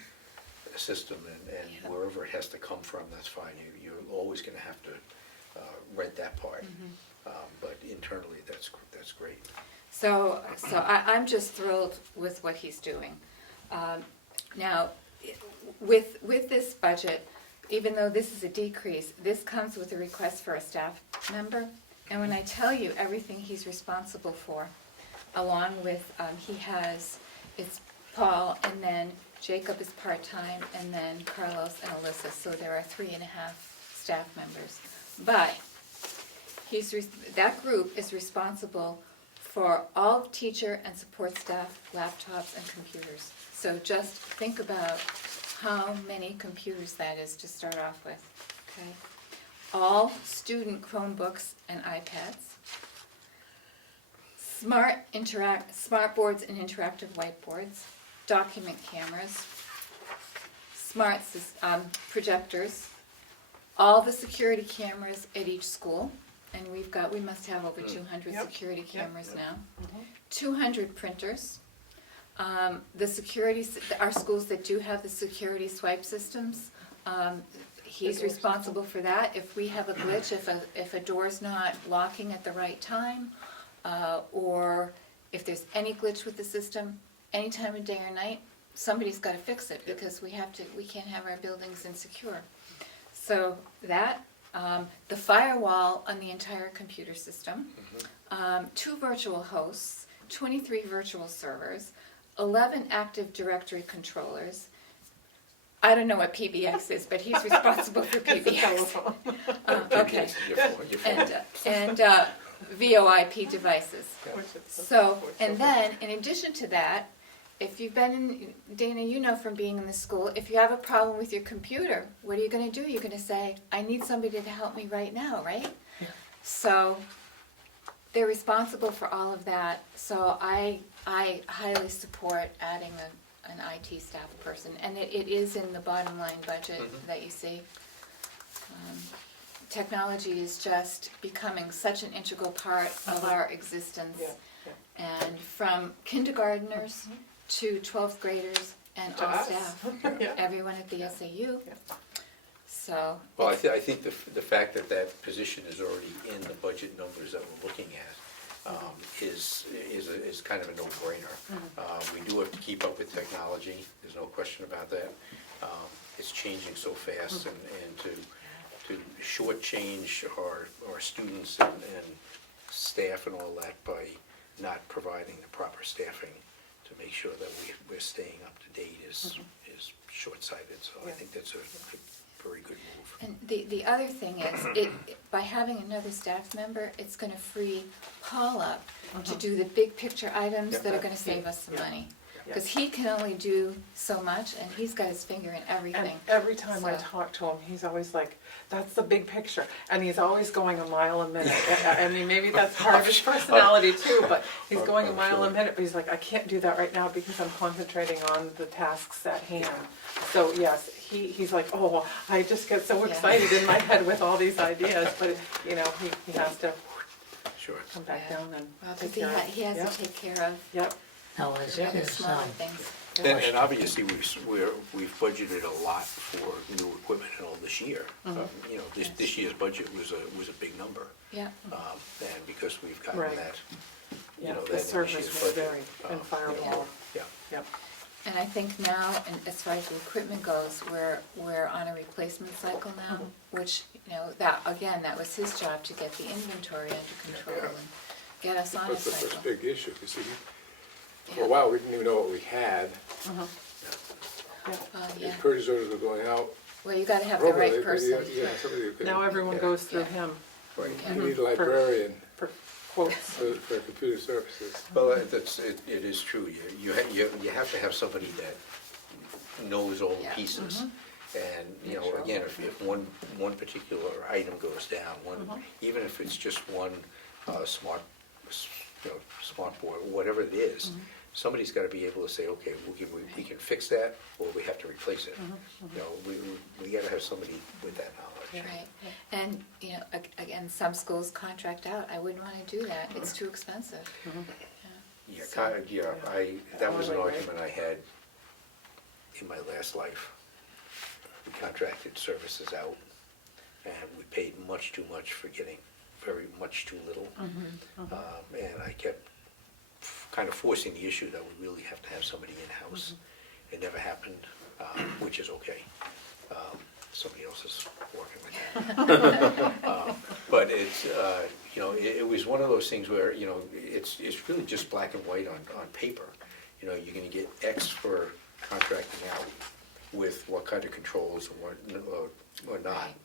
system, and Yeah. wherever it has to come from, that's fine. You're always gonna have to rent that part. But internally, that's great. So I'm just thrilled with what he's doing. Now, with this budget, even though this is a decrease, this comes with a request for a staff member. And when I tell you everything he's responsible for, along with, it's Paul, and then Jacob is part-time, and then Carlos and Alyssa, so there are 3.5 staff members. But that group is responsible for all teacher and support staff, laptops, and computers. So just think about how many computers that is to start off with, okay? All student Chromebooks and iPads, smart boards and interactive whiteboards, document cameras, projectors, all the security cameras at each school, and we must have over 200 Yep. security Yep. cameras now. 200 printers. Our schools that do have the security swipe systems, he's responsible for that. If we have a glitch, if a door's not locking at the right time, or if there's any glitch with the system, any time of day or night, somebody's gotta fix it, because we can't have our buildings insecure. So that, the firewall on the entire computer system, 2 virtual hosts, 23 virtual servers, 11 Active Directory controllers. I don't know what PBX is, but he's responsible for It's a PBX. telephone. Okay, Your phone. and VoIP devices. Which is- So, and then, in addition to that, if you've been in, Dana, you know from being in the school, if you have a problem with your computer, what are you gonna do? You're gonna say, I need somebody to help me right now, right? Yeah. So, they're responsible for all of that, so I highly support adding an IT staff person, and it is in the bottom line budget that you see. Technology is just becoming such an integral part of our existence. Yeah, yeah. And from kindergartners to 12th graders and To all us. staff, Yeah. everyone at the SAU. Yeah. So, Well, I think the fact that that position is already in the budget numbers that we're looking at is kind of a no-brainer. We do have to keep up with technology, there's no question about that. It's changing so fast, and to shortchange our students and staff and all that by not providing the proper staffing to make sure that we're staying up to date is short-sighted, so I Yeah. think that's a very good move. and the other thing is, by having another staff member, it's gonna free Paul up to do the big picture items that are gonna save us some money. Because he can only do so much, and he's got his finger in And everything. every time I So- talk to him, he's always like, that's the big picture. And he's always going a mile a minute. I mean, maybe that's part of his personality too, but he's going a mile a minute, but he's like, I can't do that right now because I'm concentrating on the tasks at hand. So yes, he's like, oh, I just get so Yeah. excited in my head with all these ideas, but he has to Sure. come back Yeah. down and Well, take 'cause care of it. he has Yep. to take care of Yep, Now, is Yeah. the is, smaller things. And obviously, we've budgeted a lot for new equipment and all this year. This year's budget was a big number. Yeah, And because we've gotten Right. that, yeah, that the this service year's was budget, very, and firewall, Yeah. yep. and I think now, and as far as the equipment goes, we're on a replacement cycle now, which, that was his job, to get the inventory under control Yeah. and get us on a That's the first cycle. big issue, you see. For Yeah. a while, we didn't even know what we had. Yeah. Purchase orders were going out. Well, you gotta have the right person. Yeah, somebody could. Now everyone Yeah. goes through Yeah. him Right. You need a librarian for quotes. for computer services. Well, it is true. You have to have somebody that knows all the Yeah. pieces. And, Sure. again, if one particular item goes down, even if it's just one smart, smart board, whatever it is, somebody's gotta be able to say, okay, we can fix that, or we have to replace it. You know, we gotta have somebody with that knowledge. Right, and, you know, again, some schools contract out, I wouldn't wanna do that, it's too expensive. Yeah, So- that was an argument I had in my last life. We contracted services out, and we paid much too much for getting very much too little. And I kept kind of forcing the issue that we really have to have somebody in-house. It never happened, which is okay. Somebody else is working with that. But it's, you know, it was one of those things where, you know, it's really just black and white on paper. You know, you're gonna get X for contracting out with what kind of controls or not. Right.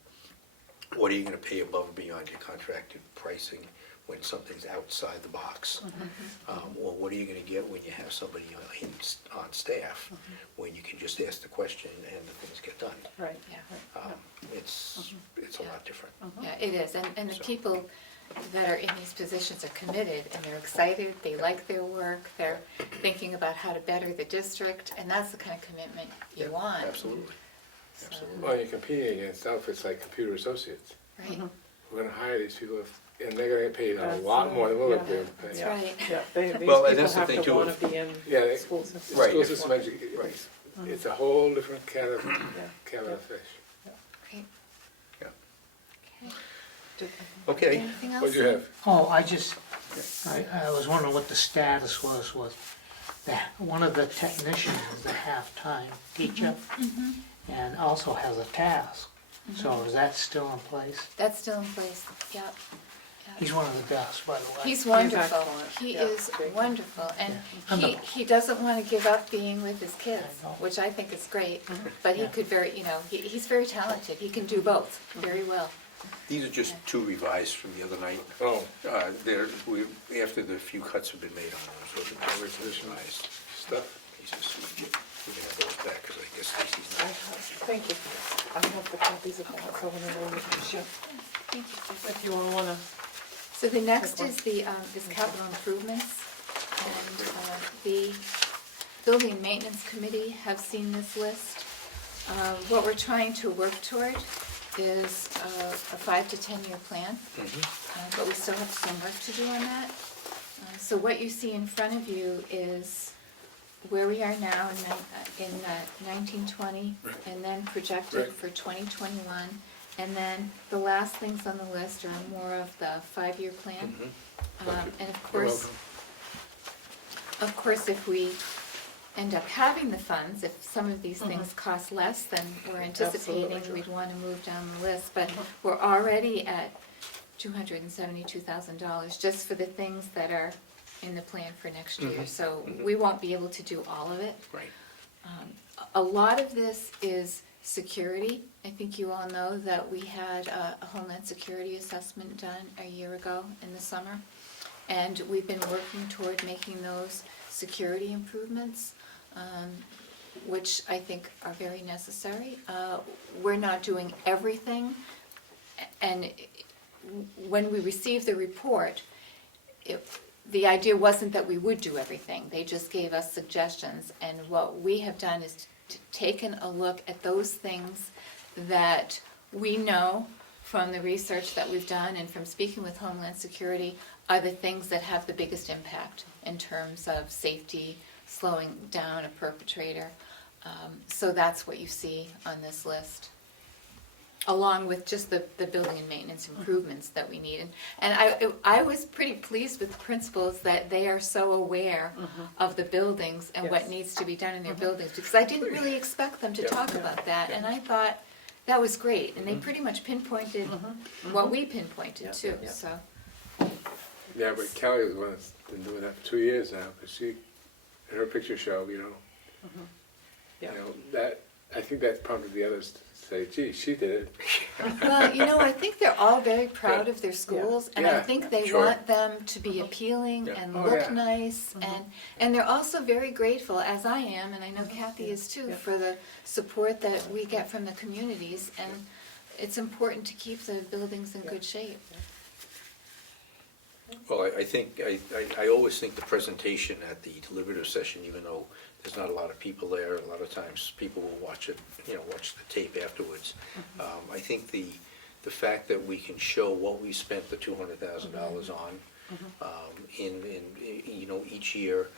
What are you gonna pay above and beyond your contracted pricing when something's outside the box? Or what are you gonna get when you have somebody on staff, when you can just ask the question and the things get done? Right. Yeah. It's a lot different. Yeah, it is, and the So- people that are in these positions are committed, and they're excited, they like their work, they're thinking about how to better the district, and that's the kind of commitment you Yeah, want. Absolutely, So- absolutely. Well, you're competing against outfits like Computer Associates. Right, We're gonna hire these people, and they're gonna get paid a lot more than we're gonna be able to pay. that's Yeah. right. Yeah, these Well, and people that's the have thing, to too, wanna if- be in Yeah, they- school systems. Right, School if- system Right. it's a whole different can of fish. Great, Yeah. okay. Okay, Anything else? What do you have? Oh, I was wondering what the status was with one of the technicians, the half-time teacher, and also has a task. So is that still in place? That's still in place, yep. He's one of the best, by the way. He's wonderful, excellent. he Yeah, is great. wonderful, and Yeah. he doesn't want to give up being with his kids, I know. which I think is great, but he Yeah. could he's very talented, he can do both very well. these are just two revised from the other night. Oh, After the few cuts have been made on those, those are revisionized stuff. pieces. We can have those back, because I guess Stacy's I not. have, thank you. I have the copies of that, so whenever we can ship, Thank you. if you wanna, So the next is is capital improvements, and the Building and Maintenance Committee have seen this list. What we're trying to work toward is a 5 to 10 year plan, but we still have some work to do on that. So what you see in front of you is where we are now in 1920, and then projected Right. for 2021. And then the last things on the list are more of the 5-year plan. And of You're course, if we end up having the funds, if some of these things cost less than we're anticipating, Absolutely. we'd want to move down the list. But we're already at $272,000 just for the things that are in the plan for next year. So we won't be able to do all of it. Right. A lot of this is security. I think you all know that we had a Homeland Security assessment done a year ago in the summer. And we've been working toward making those security improvements, which I think are very necessary. We're not doing everything, and when we received the report, the idea wasn't that we would do everything. They just gave us suggestions, and what we have done is taken a look at those things that we know from the research that we've done and from speaking with Homeland Security are the things that have the biggest impact in terms of safety, slowing down a perpetrator. So that's what you see on this list, along with just the building and maintenance improvements that we need. And I was pretty pleased with the principals that they are so aware of the buildings and what Yes. needs to be done in their buildings, because I didn't really expect them to Yeah. talk about that, and I thought that was great, and they pretty much pinpointed what we pinpointed too, Yeah. so. Yeah, but Kelly was the one that's been doing that for 2 years now, because she, in her picture show, yeah. that, I think that prompted the others to say, gee, she did it. Well, I think they're all very proud of their schools, and I Yeah, think they sure. want them to be appealing Yeah. and Oh, look yeah. nice, and they're also very grateful, as I am, and I know Kathy is too, Yeah. for the support that we get from the communities, and it's important to keep the buildings in good shape. Well, I think, I always think the presentation at the deliberative session, even though there's not a lot of people there, a lot of times people will watch it, watch the tape afterwards. I think the fact that we can show what we spent the $200,000 on, in each year,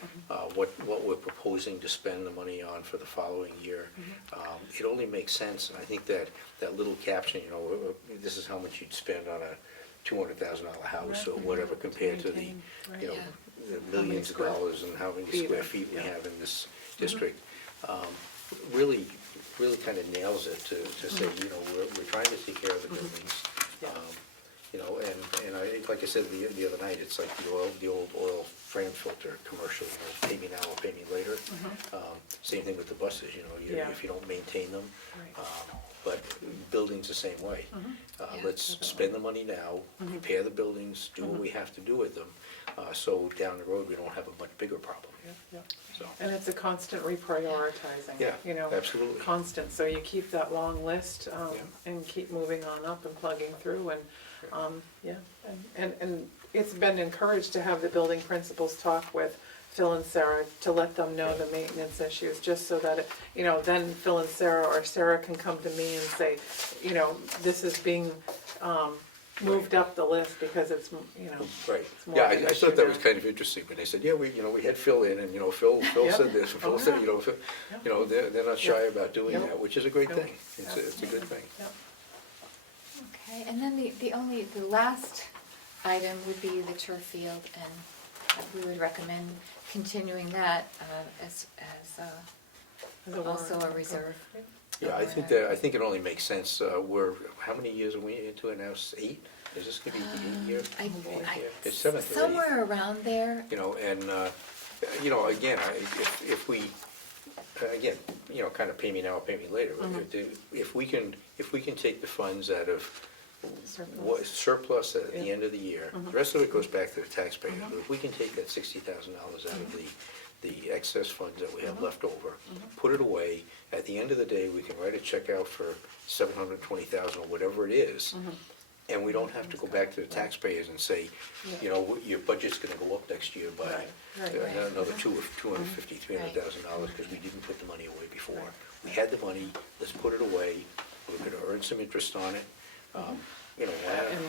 what we're proposing to spend the money on for the following year, it only makes sense, and I think that little caption, this is how much you'd spend on a $200,000 house or whatever compared to the, the millions of dollars and how many square feet we have in this district, really kind of nails it to say, we're trying to take care of the buildings. And I think, like I said the other night, it's like the old oil frame filter commercial, pay me now or pay me later. Same thing with the buses, if you don't maintain them. But buildings the same way. Let's spend the money now, repair the buildings, do what we have to do with them, so down the road, we don't have a much bigger problem. So, And it's a constant reprioritizing. Yeah, absolutely. Constant, so you keep that long list, and keep moving on up and plugging through, and, and it's been encouraged to have the building principals talk with Phil and Sarah to let them know the maintenance issues, just so that, then Phil and Sarah, or Sarah can come to me and say, this is being, moved up the list because it's, Right, it's more yeah, of an I issue thought that now. was kind of interesting, when they said, yeah, we had Phil in, and, Phil said this, and Phil said, Phil, they're not shy about doing that, which is a great thing, it's a good thing. Okay, and then the last item would be the turf field, and we would recommend continuing that as As a also warrant. a reserve. Yeah, I think it only makes sense, how many years are we into it now, 8? Is this gonna be the 8 year? It's 7th or 8th. Somewhere around there. And, again, if we, again, kind of pay me now, pay me later. If we can take the funds out of surplus at the end of the year, the rest of it goes back to the taxpayer. But if we can take that $60,000 out of the excess funds that we have left over, put it away, at the end of the day, we can write a check out for $720,000 or whatever it is, and we don't have to go back to the taxpayers and say, your budget's gonna go up next year by another $250,000, $300,000 because we didn't put the money away before. We had the money, let's put it away, we're gonna earn some interest on it. And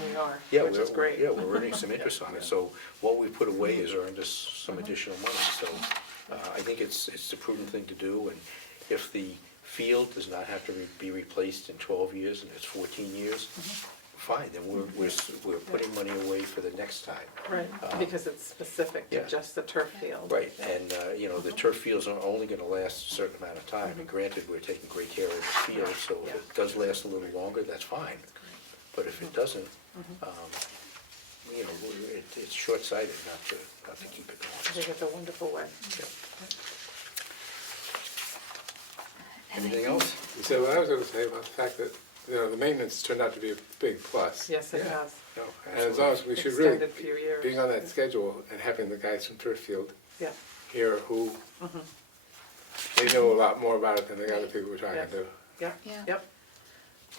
we are, Yeah, which is great. Yeah, we're earning some interest on it, so what we put away has earned us some additional money, so I think it's the prudent thing to do, and if the field does not have to be replaced in 12 years and it's 14 years, fine, then we're putting money away for the next time. Right, because it's specific to yeah. just the turf field. Right, and, the turf fields are only gonna last a certain amount of time, and granted, we're taking great care of the field, so if it does last a little longer, that's fine. But if it doesn't, it's short-sighted not to keep it I going. think it's a wonderful way. Anything else? So what I was gonna say about the fact that, the maintenance turned out to be a big plus. Yes, it Yeah. has. No, And as long as we should really, Extended few years. being on that schedule and having the guys from Turffield Yeah, here who, they know a lot more about it than the other people we're talking Yes. to. yeah, Yeah. yep.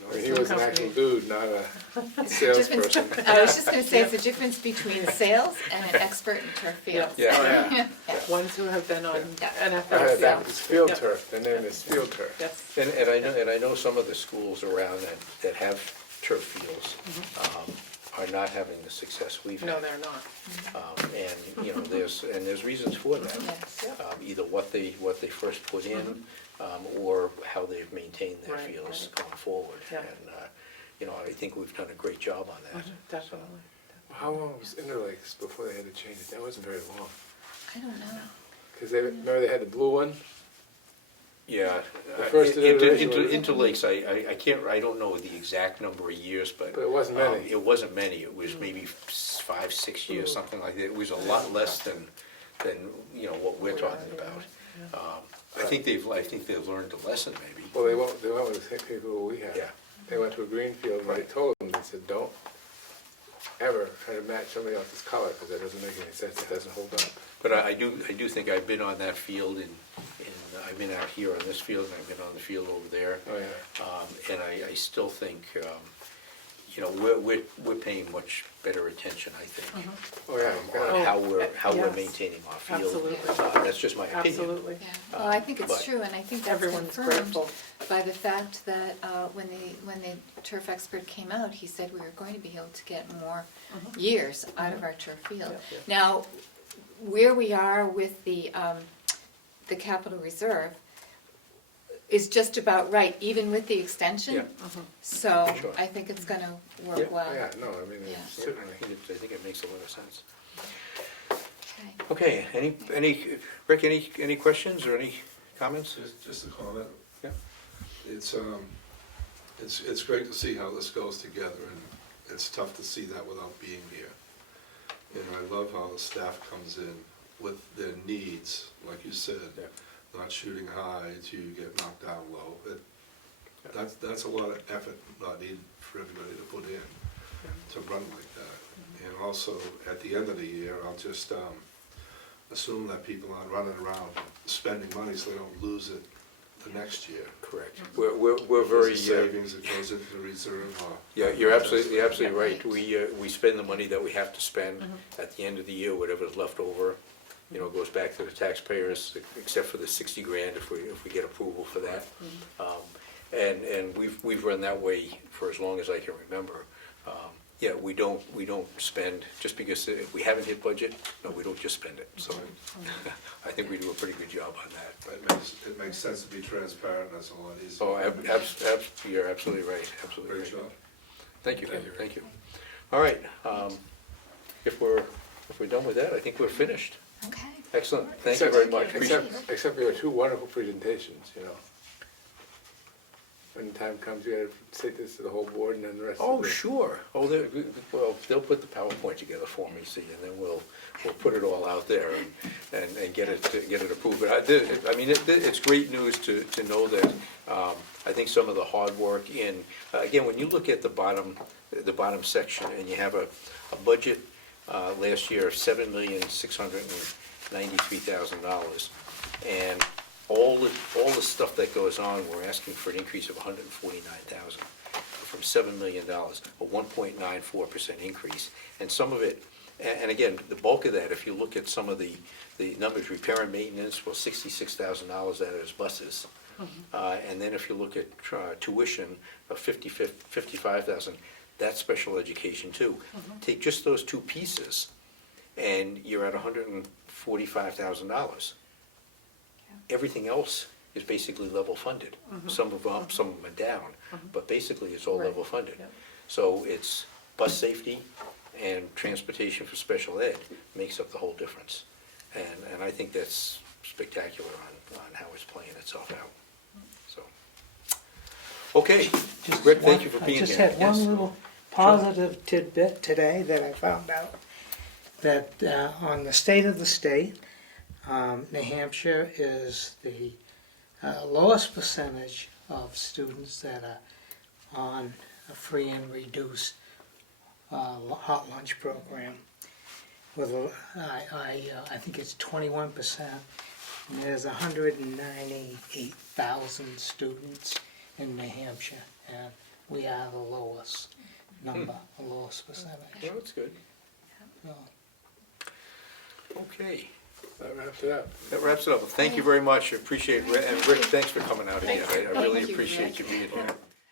I mean, he was an actual dude, not a It's the difference- salesperson. I was just gonna say, it's the difference between sales and an expert in turf fields. Yeah. Oh, yeah. Ones who have been on Yeah. I heard NFLs, yeah. that, it's field Yep. turf, their name is field turf. Yes, And I know some of the schools around that have turf fields are not having the success we've had. no, they're not. And, there's reasons for that. Yes. Either what they first put in, or how they've maintained their Right, fields right. going forward. Yeah. And, I think we've done a great job on that. Definitely. How long was Interlakes before they had to change it? That wasn't very long. I don't know. Because remember they had the blue one? Yeah. The first iteration was- Interlakes, I don't know the exact number of years, but. But it wasn't many. It wasn't many, it was maybe 5, 6 years, something like that. It was a lot less than what we're talking about. I think they've learned the lesson, maybe. Well, they went with the same people we had. Yeah. They went to a green field and they told them, they said, don't ever try to match somebody else's color, because that doesn't make any sense, it doesn't hold up. But I do think I've been on that field, I've been out here on this field, and I've been on the field over there. Oh, yeah. And I still think, you know, we're paying much better attention, I think, Oh, yeah. on how we're yes. maintaining our field. Absolutely. That's just my opinion. Absolutely. Yeah, well, I think it's But- true, and I think that's Everyone's confirmed grateful. by the fact that when the turf expert came out, he said we were going to be able to get more years out of our turf field. Yeah. Now, where we are with the capital reserve is just about right, even with the extension. Yeah. So Sure. I think it's gonna Yeah. work well. Oh, yeah, no, I mean, Yeah. certainly. I think it makes a lot of sense. Okay. Okay, Rick, any questions or any comments? Just a comment. Yeah. It's great to see how this goes together, and it's tough to see that without being here. And I love how the staff comes in with their needs, like you said, Yeah. not shooting high to get knocked down low. That's a lot of effort not needed for everybody to put in to run like that. And also, at the end of the year, I'll just assume that people aren't running around spending money so they don't lose it the next year. Correct. We're very, Is it savings that goes into the reserve or? yeah, you're absolutely right. Right. We spend the money that we have to spend at the end of the year, whatever's left over, you know, goes back to the taxpayers, except for the 60 grand if we get approval for that. And we've run that way for as long as I can remember. Yeah, we don't spend, just because if we haven't hit budget, no, we don't just spend it. So I think we do a pretty good job on that. It makes sense to be transparent, that's a lot easier. Oh, you're absolutely right, absolutely Great right. job. Thank you, Thank you. thank you. All right, if we're done with that, I think we're finished. Okay. Excellent, thank you very much. Except for your two wonderful presentations, you know. When the time comes, you gotta say this to the whole board and then the rest of the. Oh, sure. Oh, they'll put the PowerPoint together for me, see, and then we'll put it all out there and get it approved. But I mean, it's great news to know that, I think some of the hard work in, again, when you look at the bottom section, and you have a budget last year of $7,693,000, and all the stuff that goes on, we're asking for an increase of $149,000 from $7 million, a 1.94% increase. And some of it, and again, the bulk of that, if you look at some of the numbers, repair and maintenance, well, $66,000 that is buses. And then if you look at tuition of $55,000, that's special education too. Take just those two pieces, and you're at $145,000. Everything else is basically level funded. Some of them up, some of them are down, but basically it's all Right. level funded. Yep. So it's bus safety and transportation for special ed makes up the whole difference. And I think that's spectacular on how it's playing itself out, so. Okay, Just Rick, thank one- you for being here. I just had Yes. one little positive tidbit today that I found out, that on the state of the state, New Hampshire is the lowest percentage of students that are on a free and reduced hot lunch program. With I think it's 21%, and there's 198,000 students in New Hampshire, and we are the lowest number, the lowest percentage. Well, that's good. So, Okay, That wraps it up. that wraps it up. Thank you very much, I appreciate it. And Rick, thanks for coming out again. I really Thank you, appreciate Rick. you being here.